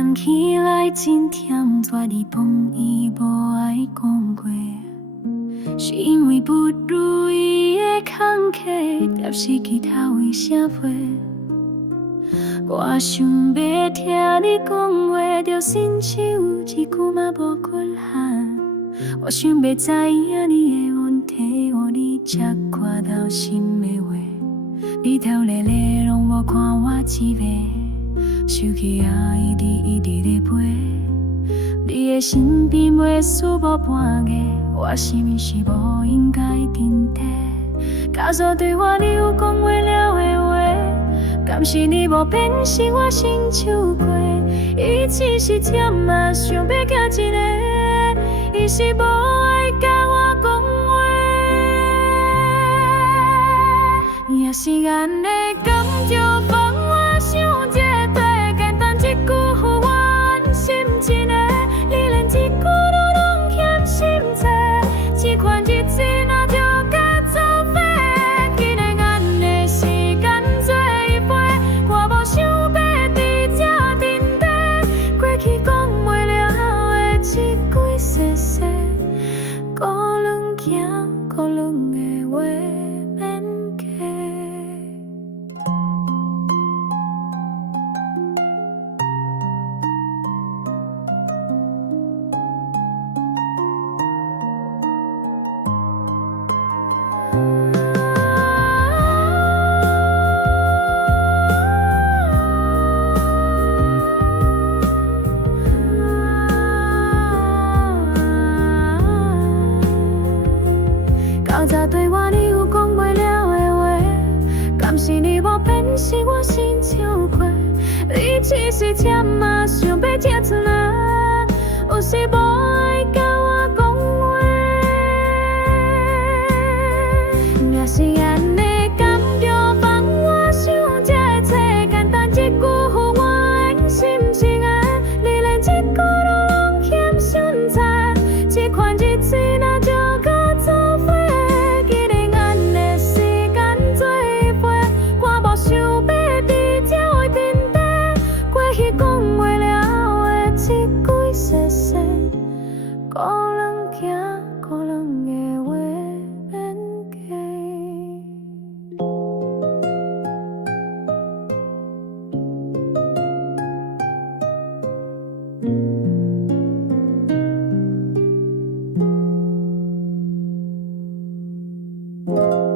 谈起来真忝，带你碰伊无爱讲过，是因为不如意的坎坷，还是其他为啥会？我想要听你讲话，就伸手一句嘛无缺憾。我想要知影你的问题，互你才看到心的话。你头日日拢无看我一个，手机也一直咧飞。你的身边袂输无半个，我心是无应该停滞。假说对我你有讲袂了的话，敢是你无变是我亲像过？伊只是忝嘛，想要嫁一个，伊是无爱甲我讲话，也是安尼甘就放我想一个简单一句互我安心一个，你连一句都拢嫌心切，这款日子哪就甲作废？既然安尼时间做伙，我无想要伫这停滞，过去讲袂了的一句谢谢，孤人行孤人的话免假。到早对我你有讲袂了的话，敢是你无变是我心像过？你只是忝嘛，想要吃出来，有时无爱甲我讲话，若是安尼甘就放我想这一切，简单一句互我安心是爱，你连一句都拢嫌心菜，这款日子哪就甲作废？讲袂了的一句谢谢，孤人行孤人的话免假。